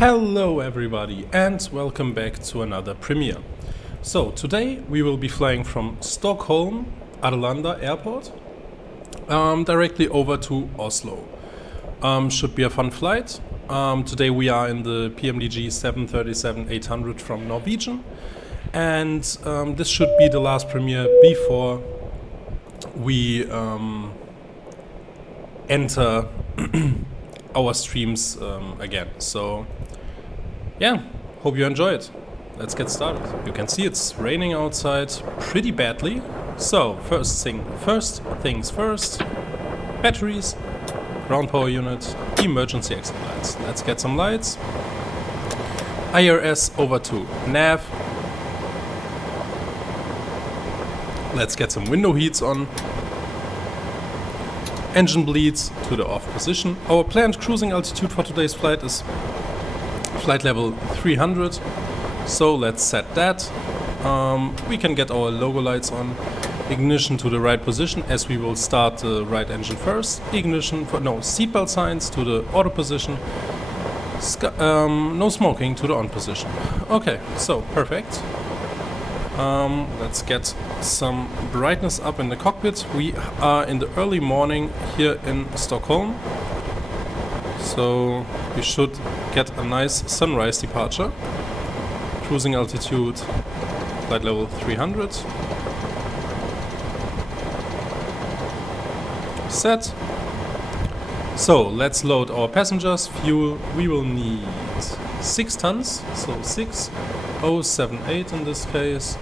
Hello everybody and welcome back to another premiere. So today we will be flying from Stockholm, Arlanda airport, directly over to Oslo. Should be a fun flight. Today we are in the PMDG 737-800 from Norwegian, and this should be the last premiere before we enter our streams again. So yeah, hope you enjoy it. Let's get started. You can see it's raining outside pretty badly. So first things first, batteries, ground power unit, emergency exit lights. Let's get some lights. IRS over to nav. Let's get some window heats on. Engine bleeds to the off position. Our planned cruising altitude for today's flight is flight level 300. So let's set that. We can get our logo lights on. Ignition to the right position as we will start the right engine first. Ignition for seatbelt signs to the auto position. No smoking to the on position. Okay, so perfect. Let's get some brightness up in the cockpit. We are in the early morning here in Stockholm, so we should get a nice sunrise departure. Cruising altitude, flight level 300. Set. So let's load our passengers. Fuel, we will need 6 tons, so 6078 in this case.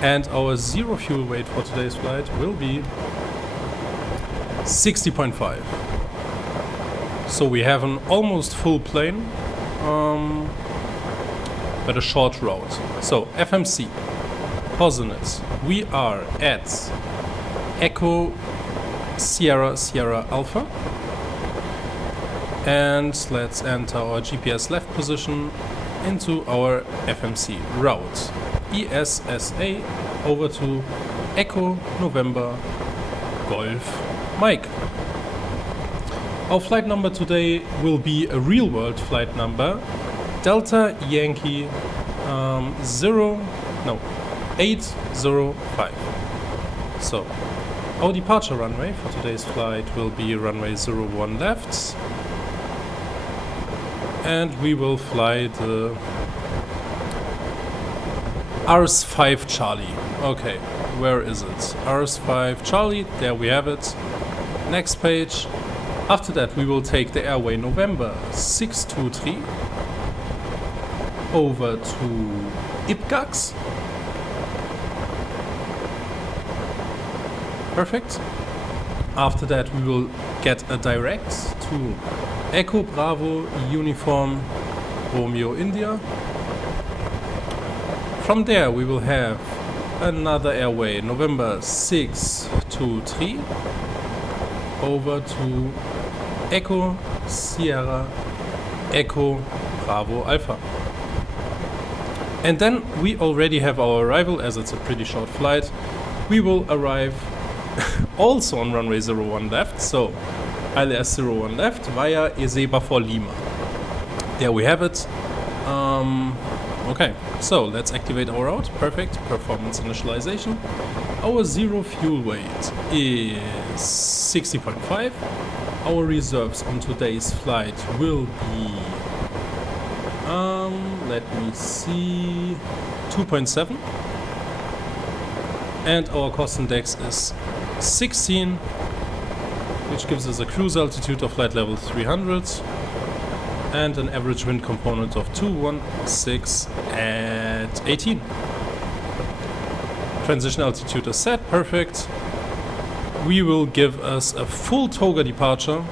And our zero fuel weight for today's flight will be 60.5. So we have an almost full plane, but a short route. So FMC, coordinates, we are at Echo Sierra Sierra Alpha. And let's enter our GPS left position into our FMC route. ESSA over to Echo November Golf Mike. Our flight number today will be a real world flight number, Delta Yankee 805. So our departure runway for today's flight will be runway 01 left, and we will fly the RS5 Charlie. Okay, where is it? RS5 Charlie, there we have it. Next page. After that we will take the airway November 623 over to Ipgax. Perfect. After that we will get a direct to Echo Bravo Uniform Romeo India. From there we will have another airway November 623 over to Echo Sierra Echo Bravo Alpha. And then we already have our arrival, as it's a pretty short flight. We will arrive also on runway 01 left, so ILS 01 left via Ezeba for Lima. There we have it. Okay, so let's activate our route. Perfect. Performance initialization. Our zero fuel weight is 60.5. Our reserves on today's flight will be, let me see, 2.7. And our cost index is 16, which gives us a cruise altitude of flight level 300 and an average wind component of 216 at 18. Transition altitude is set, perfect. We will give us a full toga departure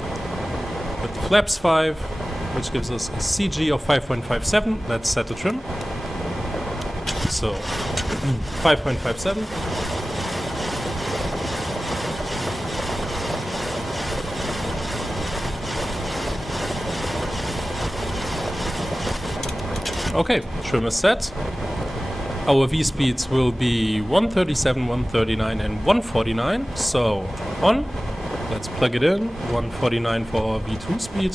with flaps 5, which gives us a CG of 5.57. Let's set the trim. So 5.57. Okay, trim is set. Our V speeds will be 137, 139 and 149. So on. Let's plug it in. 149 for our V2 speed.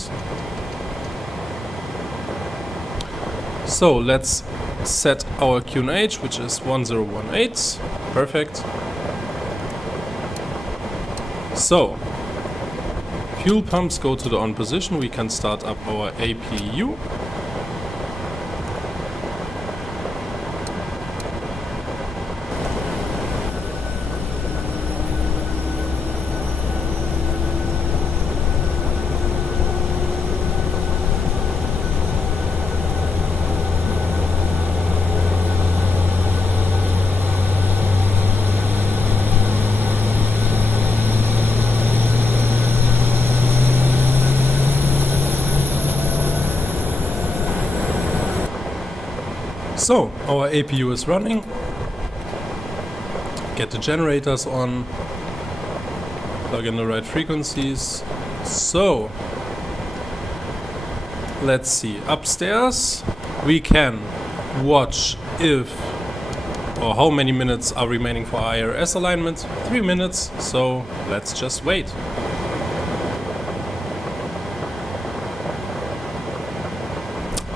So let's set our QNH, which is 1018. Perfect. So fuel pumps go to the on position. We can start up our APU. So our APU is running. Get the generators on. Plug in the right frequencies. So let's see. Upstairs we can watch if or how many minutes are remaining for IRS alignment. 3 minutes. So let's just wait.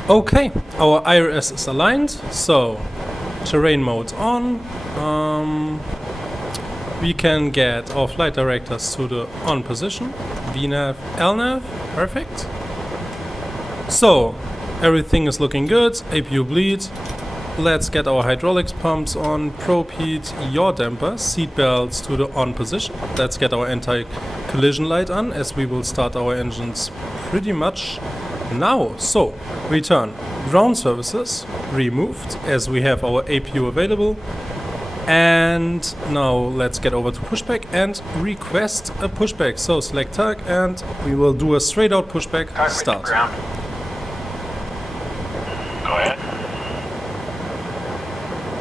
Okay, our IRS is aligned, so terrain mode on. We can get our flight directors to the on position. VNAV, LNAV, perfect. So everything is looking good. APU bleed. Let's get our hydraulics pumps on. Probe heat, yaw dampers, seat belts to the on position. Let's get our anti-collision light on, as we will start our engines pretty much now. So return ground services removed, as we have our APU available. And now let's get over to pushback and request a pushback. So select tag and we will do a straight out pushback. Start. Go ahead.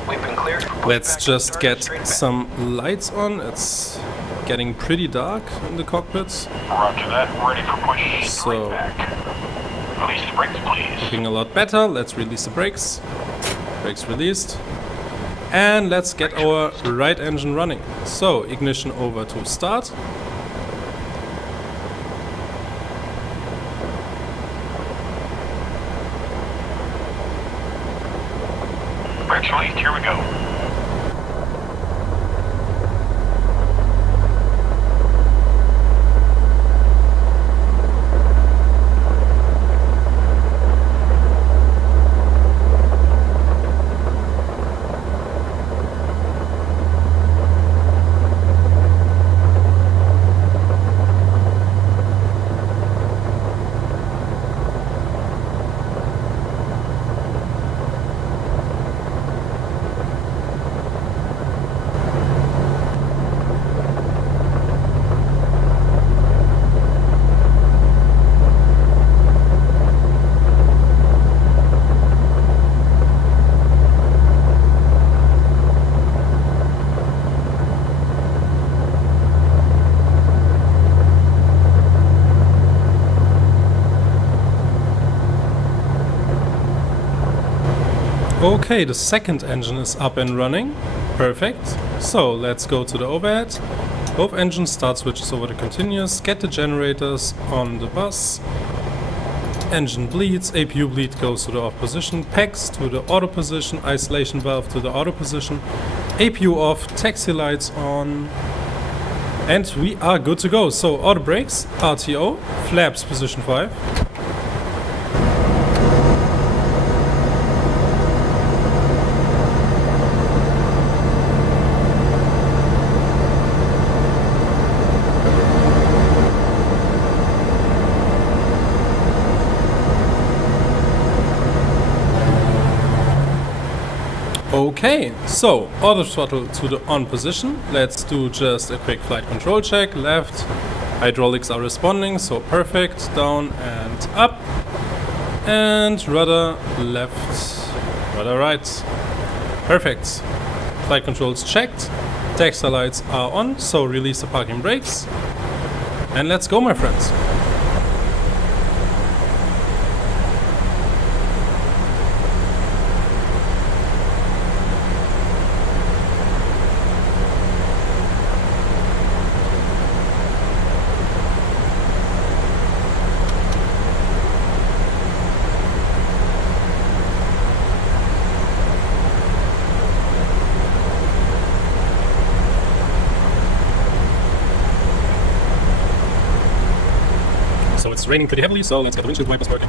We've been cleared for Let's pushback. just Start get straight back. some lights on. It's getting pretty dark in the cockpits. Roger that. Ready for push. So- Straight back. Release the brakes, please. Looking a lot better. Let's release the brakes. Brakes released. And let's get our right engine running. So ignition over to start. Brakes released. Here we go. Okay, the second engine is up and running. Perfect. So let's go to the overhead. Both engines start switches over to continuous. Get the generators on the bus. Engine bleeds. APU bleed goes to the off position. PACs to the auto position. Isolation valve to the auto position. APU off. Taxi lights on. And we are good to go. So auto brakes. RTO. Flaps position 5. Okay, so auto throttle to the on position. Let's do just a quick flight control check. Left, hydraulics are responding, so perfect. Down and up. And rudder left, rudder right. Perfect. Flight controls checked. Taxi lights are on, so release the parking brakes. And let's go, my friends. It's raining pretty heavily, so let's get the windshield wipers working.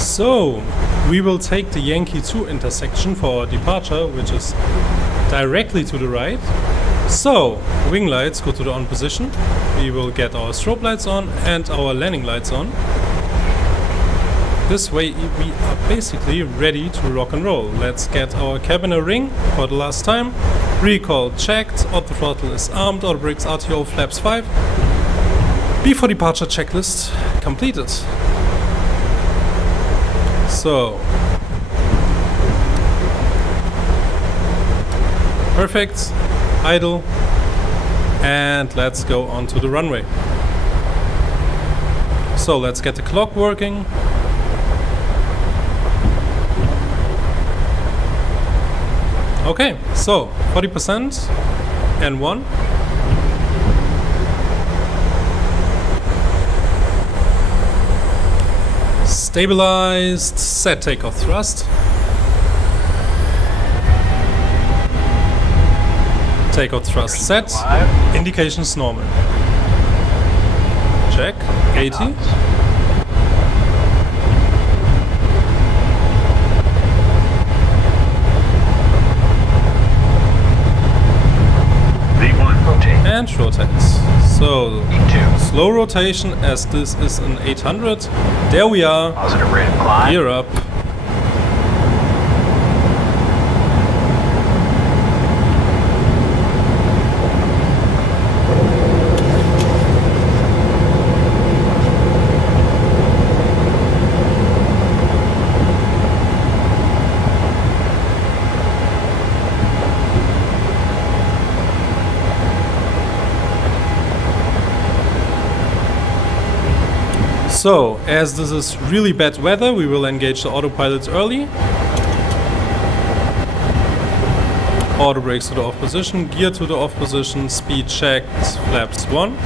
So, we will take the Yankee 2 intersection for our departure, which is directly to the right. So, wing lights go to the on position. We will get our strobe lights on and our landing lights on. This way we are basically ready to rock and roll. Let's get our cabin a ring for the last time. Recall checked, auto throttle is armed, auto brakes RTO flaps 5. Before departure checklist completed. So, perfect, idle, and let's go onto the runway. So let's get the clock working. Okay, so 40% and 1. Stabilized, set takeoff thrust. Takeoff thrust set, indications normal. Check, 80. And rotate. So, slow rotation as this is an 800. There we are. Positive rate of climb. Gear up. So, as this is really bad weather, we will engage the autopilot early. Auto brakes to the off position, gear to the off position, speed checked, flaps 1.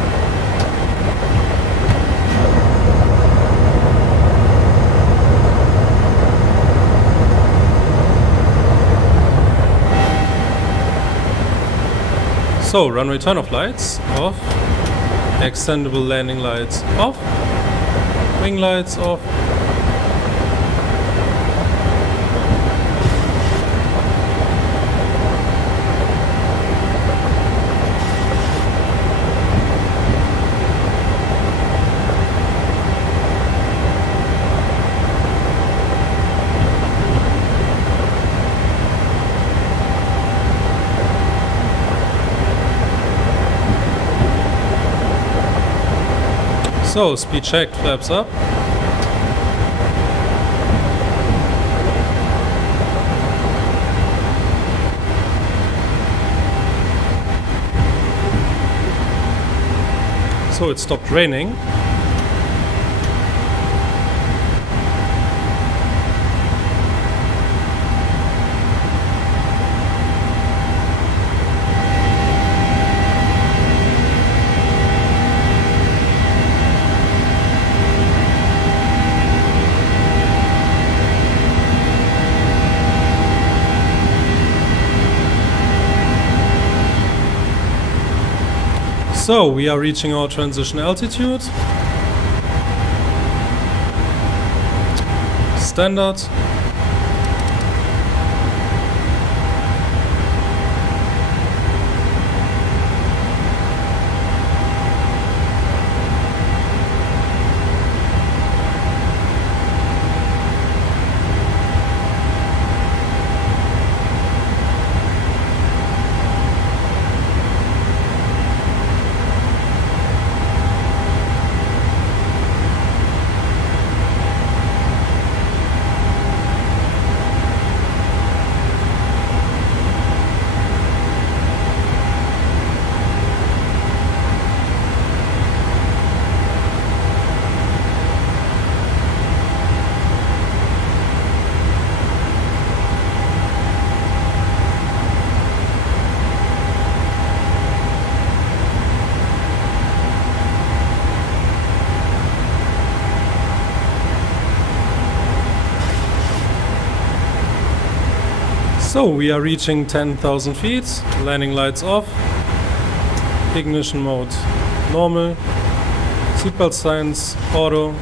So, runway turn-off lights off, extendable landing lights off. Wing lights off. So, speed checked, flaps up. So it stopped raining. So we are reaching our transition altitude. Standard. So we are reaching 10,000 feet, landing lights off, ignition mode normal, seatbelt signs auto.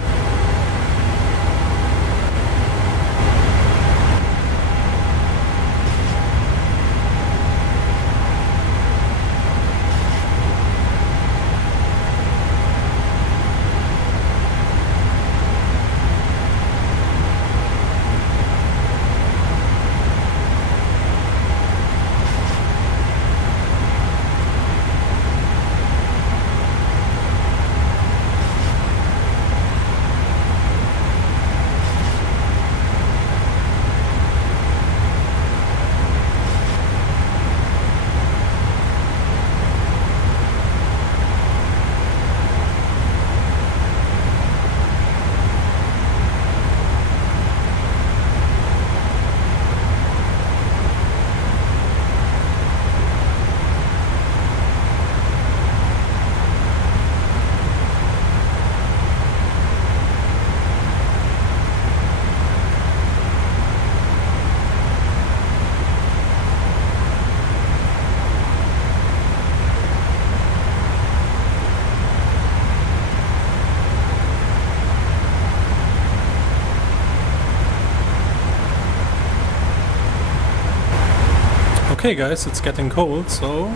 Okay guys, it's getting cold, so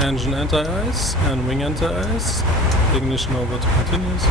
engine anti-ice and wing anti-ice, ignition over to continuous.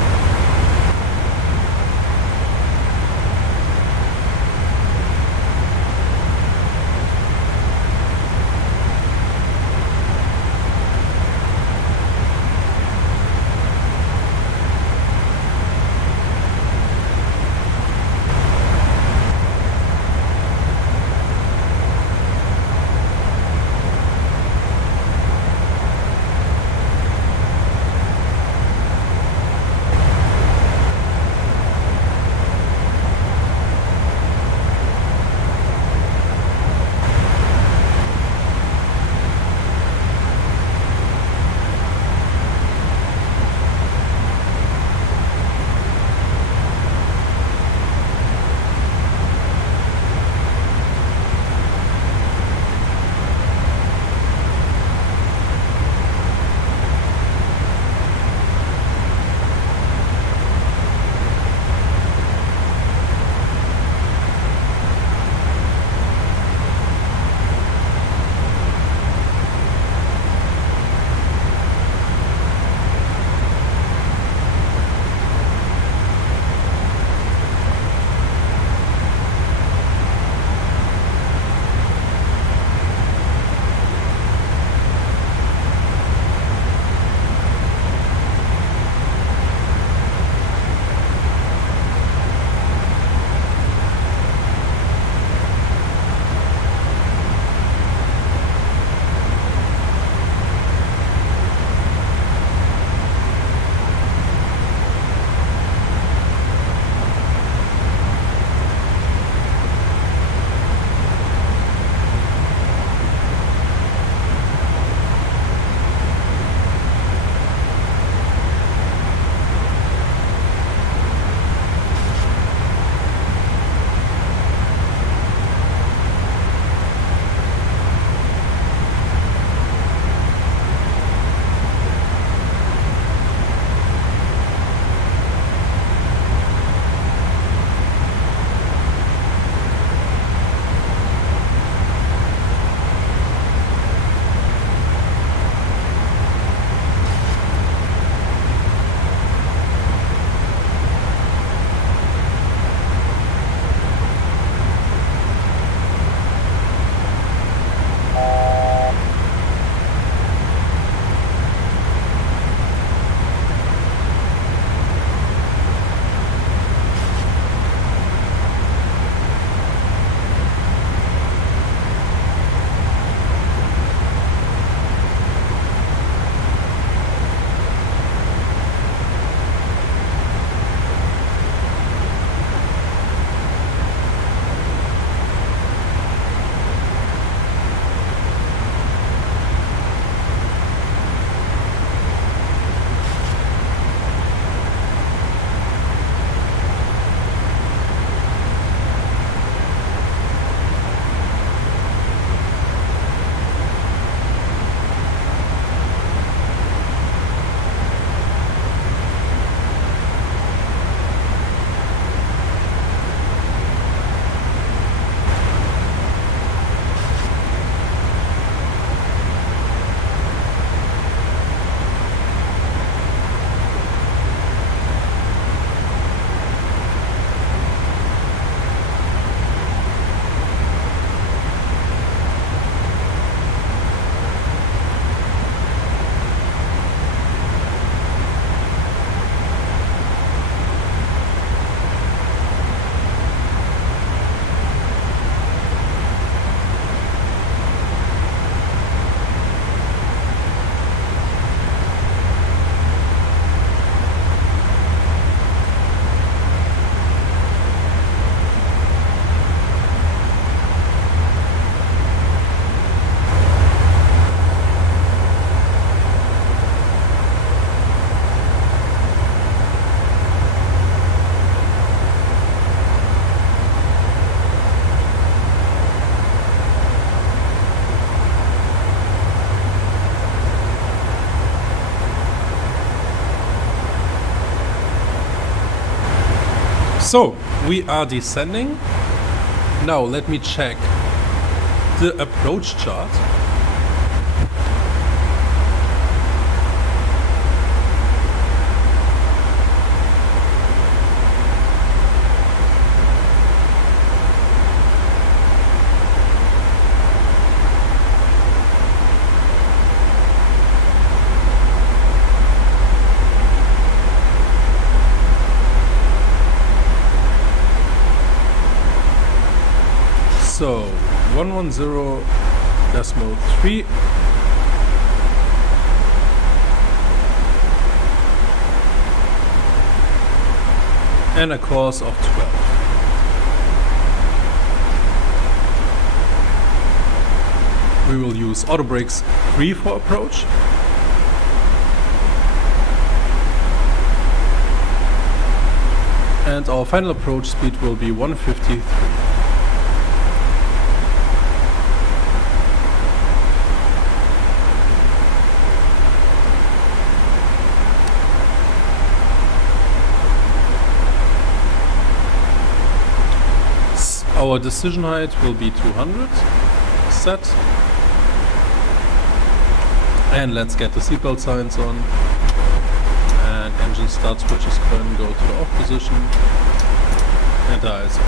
So, we are descending. Now let me check the approach chart. So 110.3 and a course of 12. We will use auto brakes 3 for approach. And our final approach speed will be 153. Our decision height will be 200 set, and let's get the seatbelt signs on, and engine start switches can go to the off position, and the ISO.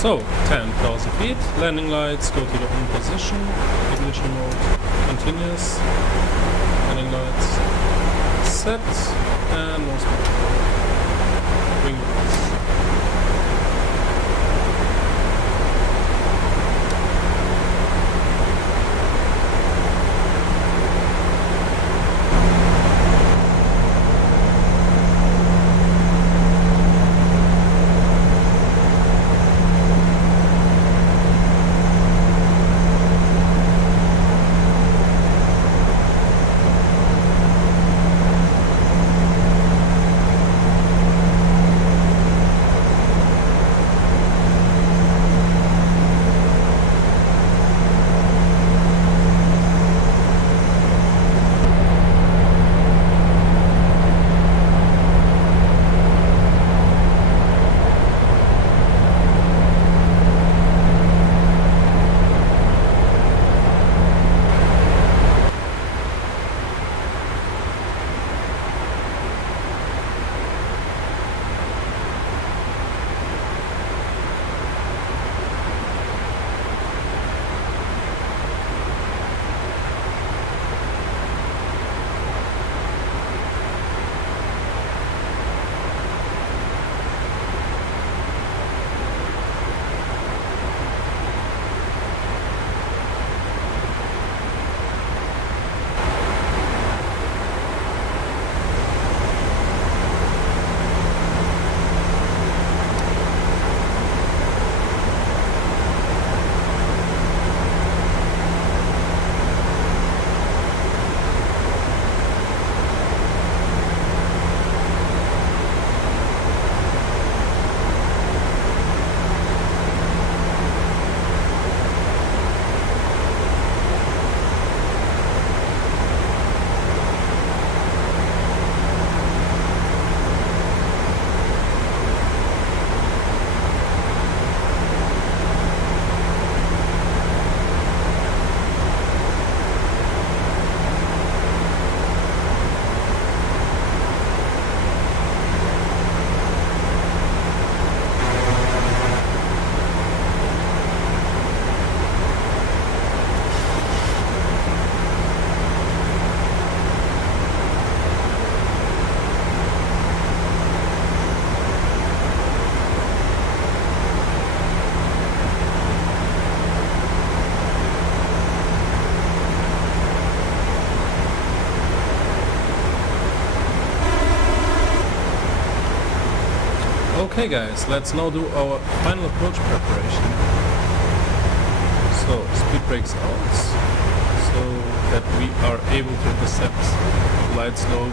So, 10,000 feet, landing lights, go to the on position, ignition mode, continuous, landing lights, set, and no smoke. Wing lights. Okay guys, let's now do our final approach preparation. So, speed brakes out, so that we are able to intercept light slope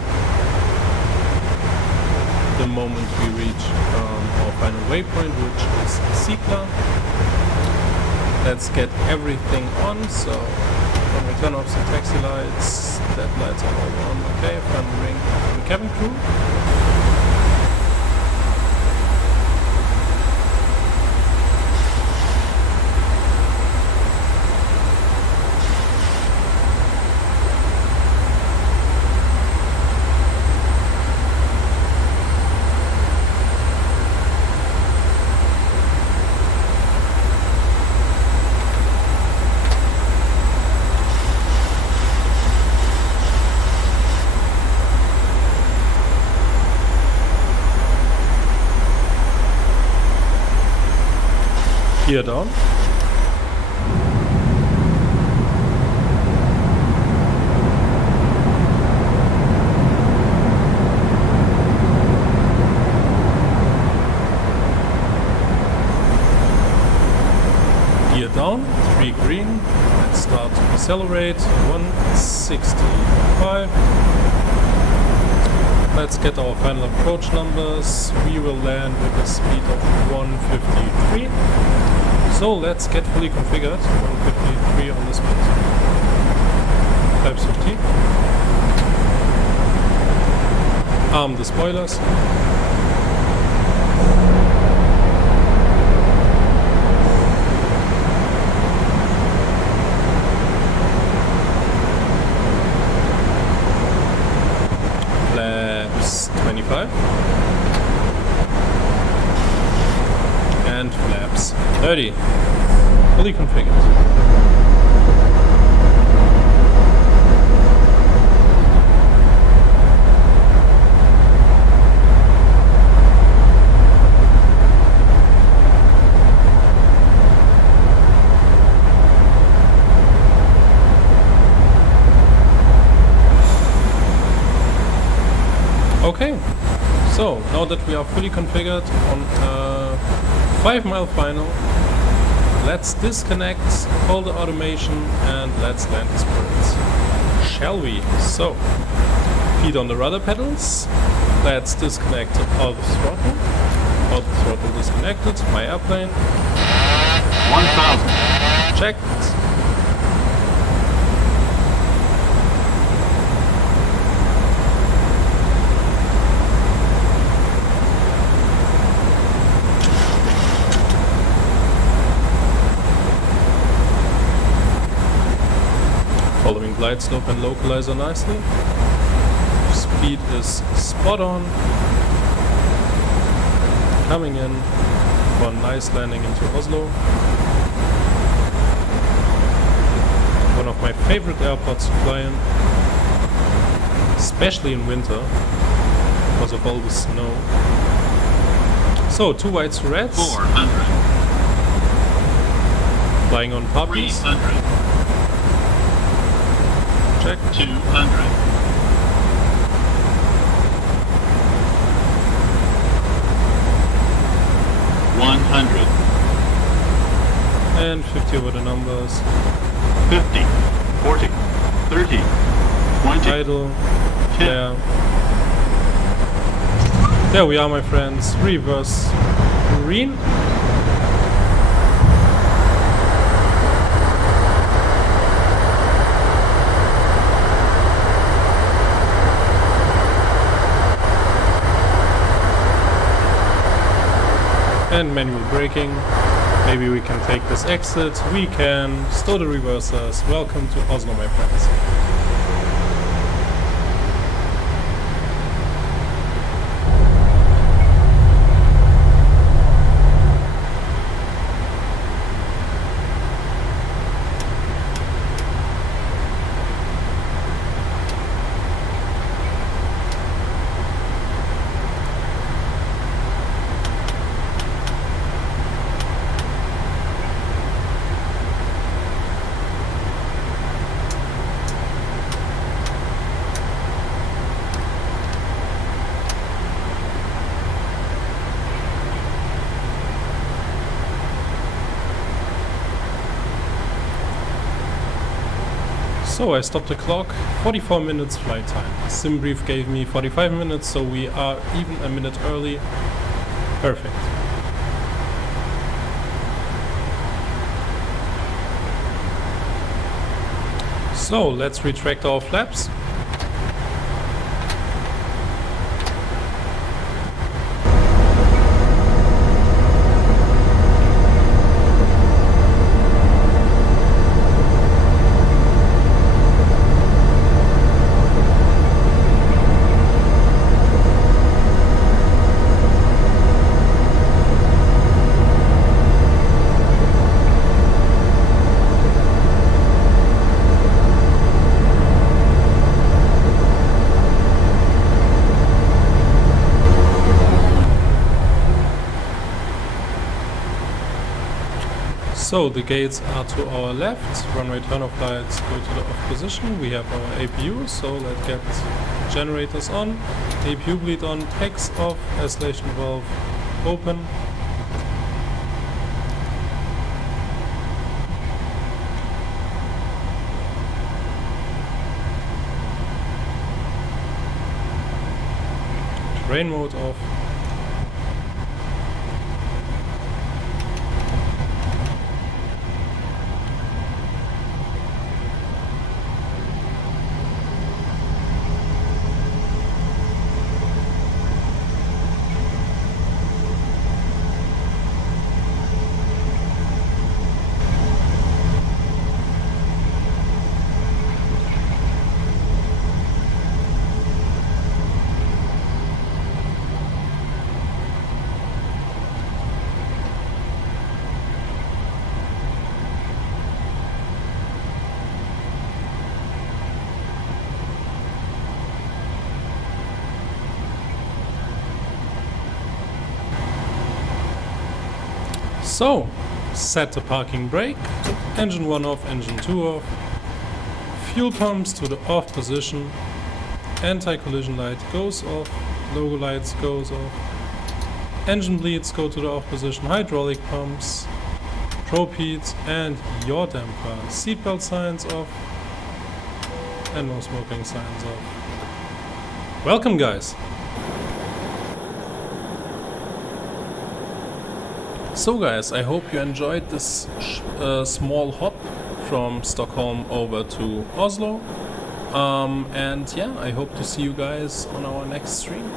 the moment we reach our final waypoint, which is Sikla. Let's get everything on, so when we turn off the taxi lights, that lights are all on. Okay, final ring and cabin crew. Gear down. Gear down, 3 green. Let's start to accelerate. 165. Let's get our final approach numbers. We will land with a speed of 153. So let's get fully configured. 153 on the speed. Flaps 15. Arm the spoilers. Flaps 25. And flaps 30. Fully configured. Okay, so now that we are fully configured on a 5-mile final, let's disconnect all the automation and let's land the spirits. Shall we? So, feet on the rudder pedals, let's disconnect all the throttle disconnected, my airplane. 1000. Checked. Following glide slope and localizer nicely. Speed is spot on. Coming in for a nice landing into Oslo. One of my favorite airports to fly in, especially in winter because of all the snow. So 2 whites to reds. 400. Flying on puppies. 300. Check. 200. 100. And 50 over the numbers. 50. 40. 30. 20. Idle. 10. There we are, my friends. Reverse green. And manual braking. Maybe we can take this exit. We can. Stow the reversers. Welcome to Oslo, my friends. So I stopped the clock, 44 minutes flight time. SimBrief gave me 45 minutes, so we are even a minute early. Perfect. So let's retract our flaps. So the gates are to our left, runway turn-off lights go to the off position, we have our APU, so let's get generators on, APU bleed on, tags off, isolation valve open. Terrain mode off. So, set the parking brake, engine 1 off, engine 2 off, fuel pumps to the off position, anti-collision light goes off, logo lights goes off, engine bleeds go to the off position, hydraulic pumps, probe heat and yaw damper, seatbelt signs off, and no smoking signs off. Welcome guys! So guys, I hope you enjoyed this small hop from Stockholm over to Oslo. And yeah, I hope to see you guys on our next stream.